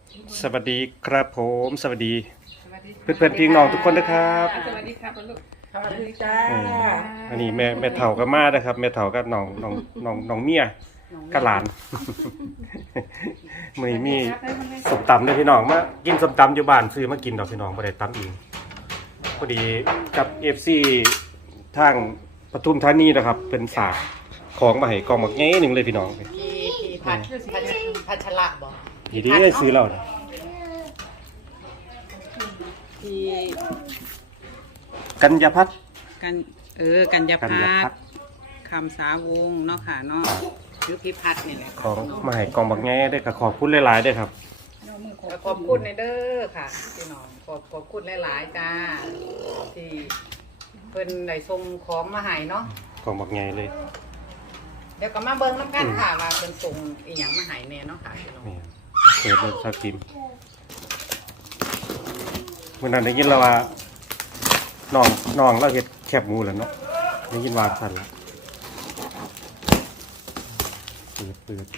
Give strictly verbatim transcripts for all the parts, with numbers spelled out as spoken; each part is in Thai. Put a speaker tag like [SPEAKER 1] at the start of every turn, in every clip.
[SPEAKER 1] สวัสดีครับผมสวัสดีเพื่อนเพื่อนพี่น้องทุกคนนะครับ
[SPEAKER 2] สวัสดีครับลูก
[SPEAKER 3] สวัสดีจ้า
[SPEAKER 1] อันนี้แม่แม่เฒ่ากับมานะครับแม่เฒ่ากับน้องน้องน้องน้องเมียกับหลานมื้อนี้มีส้มตำด้วยพี่น้องมากินส้มตำอยู่บ้านซื้อมากินดอกพี่น้องบ่ได้ตำเองพอดีกับ เอฟ ซี ทางปทุมธานีนะครับเป็นฝากของมาให้กล่องบักใหญ่หนึงเลยพี่น้อง
[SPEAKER 3] พี่พี่พัชพัชพัชระบอก
[SPEAKER 1] ดีดีได้ซื้อแล้วนะ
[SPEAKER 3] พี่
[SPEAKER 1] กัญญาพัฒน์
[SPEAKER 3] กันเออกัญญา
[SPEAKER 1] กัญ
[SPEAKER 3] พั
[SPEAKER 1] ญาพั
[SPEAKER 3] ฒ
[SPEAKER 1] ฒน์
[SPEAKER 3] คำสาวงเนาะค่ะเนาะชื่อพี่พัฒนี่แหละ
[SPEAKER 1] ของมาให้กล่องบักใหญ่ได้ก็ขอบคุณหลายๆด้วยครับ
[SPEAKER 3] ขอบคุณในเด้อค่ะพี่น้องขอบขอบคุณหลายๆจ้าที่เพิ่นได้ส่งของมาให้เนาะ
[SPEAKER 1] กล่องบักใหญ่เลย
[SPEAKER 3] เดี๋ยวก็มาเบิ่งน้ำกันค่ะว่าเพิ่นส่งอีหยังมาให้แน่เนาะค่ะพี่น้อง
[SPEAKER 1] นี่เปิดเลยสักกิมเมื่อนั้นได้ยินแล้วว่าน้องน้องเราเห็ดแคบหมูแล้วเนาะได้ยินว่าสั่นละเปิดเปิด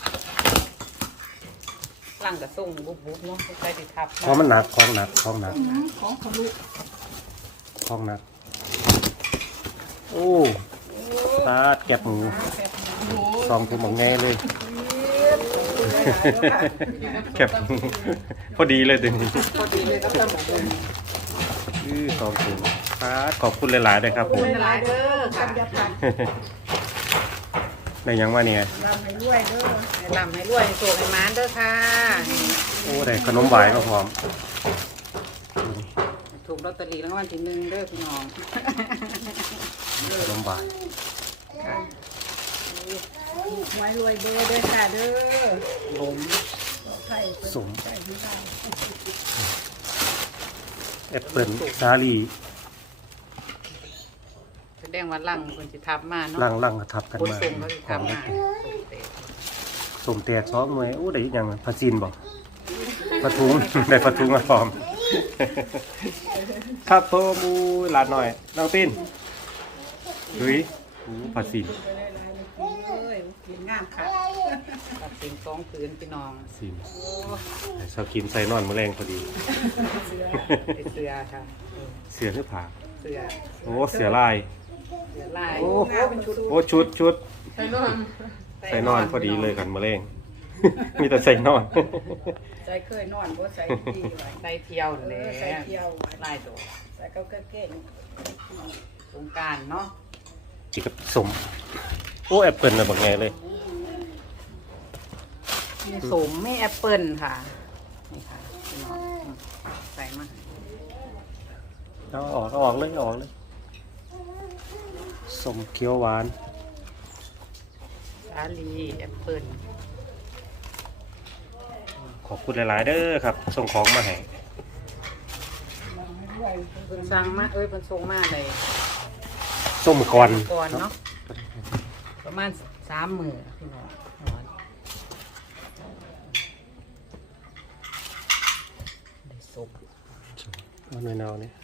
[SPEAKER 3] ร่างกระส่งบุบบุบเนาะใส่ติดทับ
[SPEAKER 1] ของมันหนักของหนักของหนัก
[SPEAKER 3] ของขลุ
[SPEAKER 1] ของหนักโอ้ตาดแคบหมูซองถุงหมองแง่เลยแคบหมูพอดีเลยเดี๋ยวนี้
[SPEAKER 3] พอดีเลยครับท่านหมอบุญ
[SPEAKER 1] อือซองถุงตาดขอบคุณหลายๆเลยครับผม
[SPEAKER 3] หลายเด้อค่ะ
[SPEAKER 1] ได้ยังว่าเนี่ย
[SPEAKER 3] ลำให้รวยเด้อให้ลำให้รวยโชคให้มานเด้อค่ะ
[SPEAKER 1] โอ้ได้ขนมหวายก็พร้อม
[SPEAKER 3] ถูกลอตเตอรี่รางวัลที่หนึ่งเด้อพี่น้อง
[SPEAKER 1] ขนมหวาย
[SPEAKER 3] ไว้รวยเด้อเด้อค่ะเด้อ
[SPEAKER 1] ลมสมแอปเปิลซาลี
[SPEAKER 3] แสดงว่าลังคนสิทับมาเนาะ
[SPEAKER 1] ล่างล่างกระทับกัน
[SPEAKER 3] คน
[SPEAKER 1] มา
[SPEAKER 3] ส่งเขาสิทับมา
[SPEAKER 1] สมแตกสองหน่วยโอ้ได้อีกอย่างผัดซีนบอกปลาทุง ได้ปลาทุงมาพร้อม ครับพ่อมูหลานหน่อยน้องตีนเฮ้ยอู้ผัดซีน
[SPEAKER 3] เอ้ยกินงามค่ะตัดสินสองผืนพี่น้อง
[SPEAKER 1] ซีนชาวกินใส่นอนมะแรงพอดี
[SPEAKER 3] ไอเสือค่ะ
[SPEAKER 1] เสือหรือผา
[SPEAKER 3] เสือ
[SPEAKER 1] โอ้เสือลาย
[SPEAKER 3] เสือลาย
[SPEAKER 1] โอ้
[SPEAKER 3] เป็นชุด
[SPEAKER 1] โอ้ชุดชุด
[SPEAKER 2] ใส่นอน
[SPEAKER 1] ใส่นอนพอดีเลยกันมะแรง มีแต่ใส่นอน
[SPEAKER 4] ใส่เคยนอนบ่ใส่ดีไว้
[SPEAKER 3] ใส่เที่ยวเลย
[SPEAKER 4] ใส่เที่ยวไว้
[SPEAKER 3] ลายตัว
[SPEAKER 4] ใส่เขาก็เก่ง
[SPEAKER 3] สงกรารเนาะ
[SPEAKER 1] จิกับสมโอ้แอปเปิลนะบอกไงเลย
[SPEAKER 3] มีสมมีแอปเปิลค่ะนี่ค่ะพี่น้องอืมใส่มา
[SPEAKER 1] เอาออกเอาออกเลยเอาออกเลยสมเขียวหวาน
[SPEAKER 3] สาลีแอปเปิล
[SPEAKER 1] ขอบคุณหลาย ๆ เด้อครับ ส่งของมาให้
[SPEAKER 3] เพิ่นสั่งมาเอ้ยเพิ่นส่งมาเลย
[SPEAKER 1] ส้มก่อน
[SPEAKER 3] ก่อนเนาะประมาณสามหมื่นพี่น้องได้สุก
[SPEAKER 1] เอาหน่อยเอาเนี่ย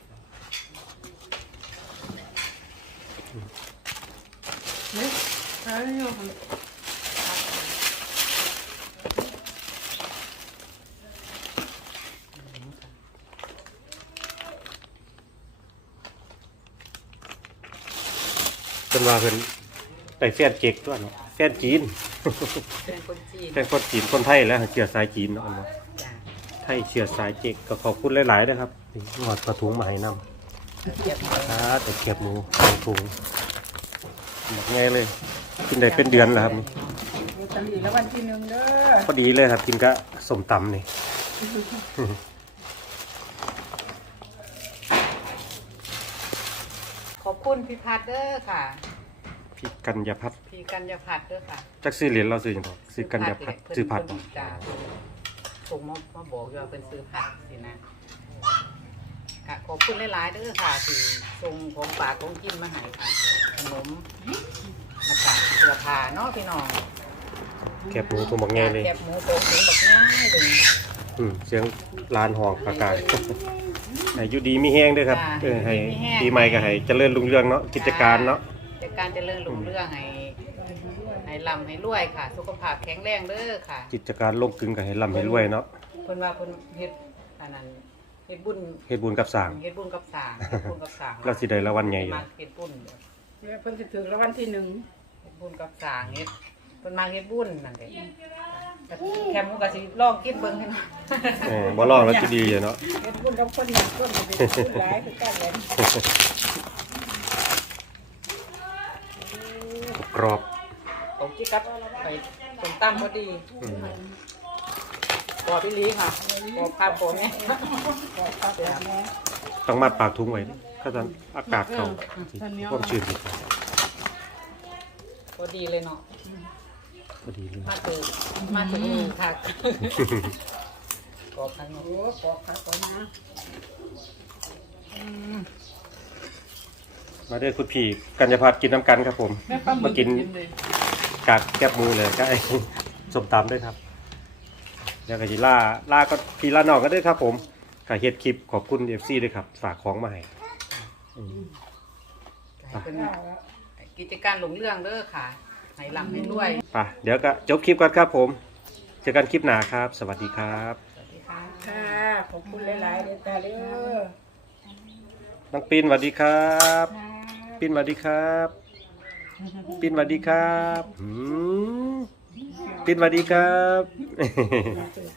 [SPEAKER 2] เนี่ยใช่เนี่ย
[SPEAKER 1] เป็นว่าเพิ่นได้แฟนเจ๊กด้วยเนาะแฟนจีน
[SPEAKER 3] เป็นคนจีน
[SPEAKER 1] แฟนคนจีนคนไทยแล้วเชื้อสายจีนเนาะเนาะ
[SPEAKER 3] จ้ะ
[SPEAKER 1] ไทยเชื้อสายเจ๊กก็ขอบคุณหลาย ๆ นะครับนี่หอดปลาถุงมาให้นำ
[SPEAKER 3] เทียบมา
[SPEAKER 1] อ่าแต่เก็บหมูใส่ถุงบอกไงเลย กินได้เป็นเดือนแล้วครับ
[SPEAKER 4] ลอตเตอรี่แล้ววันที่หนึ่งเด้อ
[SPEAKER 1] พอดีเลยครับกินกะสมตำนี่
[SPEAKER 3] ขอบคุณพี่พัดเด้อค่ะ
[SPEAKER 1] พี่กัญญาพัฒน์
[SPEAKER 3] พี่กัญญาพัดเด้อค่ะ
[SPEAKER 1] จักซื้อเหรียญเราซื้อยังบอกซื้อกัญญาพัฒน์ซื้อพัด
[SPEAKER 3] เพิ่นจ้าส่งมามาบอกอยู่ว่าเป็นซื้อผัดสินะค่ะขอบคุณหลายๆเด้อค่ะที่ส่งของฝากของกินมาให้ค่ะขนมแล้วก็เสื้อผ้าเนาะพี่น้อง
[SPEAKER 1] เก็บหมูตัวบอกไงเลย
[SPEAKER 3] แคบหมูโปกหมูแบบง่ายเลย
[SPEAKER 1] อืมเสียงลานห้องประกาศ ให้อยู่ดีมีแห้งด้วยครับเออให้ปีใหม่ก็ให้เจริญรุ่งเรืองเนาะกิจการเนาะ
[SPEAKER 3] กิจการเจริญรุ่งเรืองให้ให้ร่ำให้รวยค่ะ สุขภาพแข็งแรงเด้อค่ะ
[SPEAKER 1] กิจการลงกึ่งก็ให้ร่ำให้รวยเนาะ
[SPEAKER 3] จเพิ่นว่าเพิ่นเฮ็ดอันนั้นเฮ็ดบุญ
[SPEAKER 1] เฮ็ดบุญกับสร้าง
[SPEAKER 3] เฮ็ดบุญกับสร้างเฮ็ดบุญกับสร้าง
[SPEAKER 1] แล้วสิได้รางวัลใหญ่อยู่
[SPEAKER 3] มาเฮ็ดบุญเด้อ
[SPEAKER 4] เนี่ยเพิ่นสิถึงรางวัลที่หนึ่ง
[SPEAKER 3] เฮ็ดบุญกับสร้างเฮ็ดเพิ่นมาเฮ็ดบุญนั่นเด้แต่แคมหมูก็สิลองกินเบิ่งให้หน่อย
[SPEAKER 1] เออบ่ลองแล้วสิดีอยู่เนาะ
[SPEAKER 4] เฮ็ดบุญกับคนหนึ่งคนสิเป็นบุญหลายคือกันแหละ
[SPEAKER 1] กรอบ
[SPEAKER 3] ผมจิกับไปต้มตำพอดี
[SPEAKER 1] อืม
[SPEAKER 3] กรอบอีหลีค่ะกรอบครับผมเนี่ย
[SPEAKER 4] ก็ครับแบบนี้
[SPEAKER 1] ต้องมัดปากถุงไว้ถ้าตอนอากาศเข้าความชื้นดี
[SPEAKER 3] พอดีเลยเนาะ
[SPEAKER 1] พอดีเลย
[SPEAKER 3] มาถึงมาถึงนี่ค่ะกรอบทั้งหมด
[SPEAKER 4] โอ้ปอกครับก่อนนะ
[SPEAKER 1] มาเด้อคุณพี่กัญญาพัฒน์กินน้ำกันครับผม
[SPEAKER 2] แม่ปลาหมึ
[SPEAKER 1] มาก กิน
[SPEAKER 2] เลย
[SPEAKER 1] กากแก้บมือเลยก็ไอ้ สมตำด้วยครับแล้วก็จิล่าล่าก็พี่ล่าน้องก็ด้วยครับ ผมก็เฮ็ดคลิปขอบคุณ เอฟ ซี ด้วยครับฝากของมาให้อืม
[SPEAKER 3] เป็นกิจการหลงเรื่องเด้อค่ะให้หลังให้ด้วย
[SPEAKER 1] ไปเดี๋ยวก็จบคลิปก่อนครับผมเจอกันคลิปหน้าครับ สวัสดีครับ
[SPEAKER 3] สวัสดีค่ะ
[SPEAKER 4] ค่ะขอบคุณหลายๆเด้อตาเด้อ
[SPEAKER 1] น้องปินสวัสดีครับปินสวัสดีครับปินสวัสดีครับอืมปินสวัสดีครับ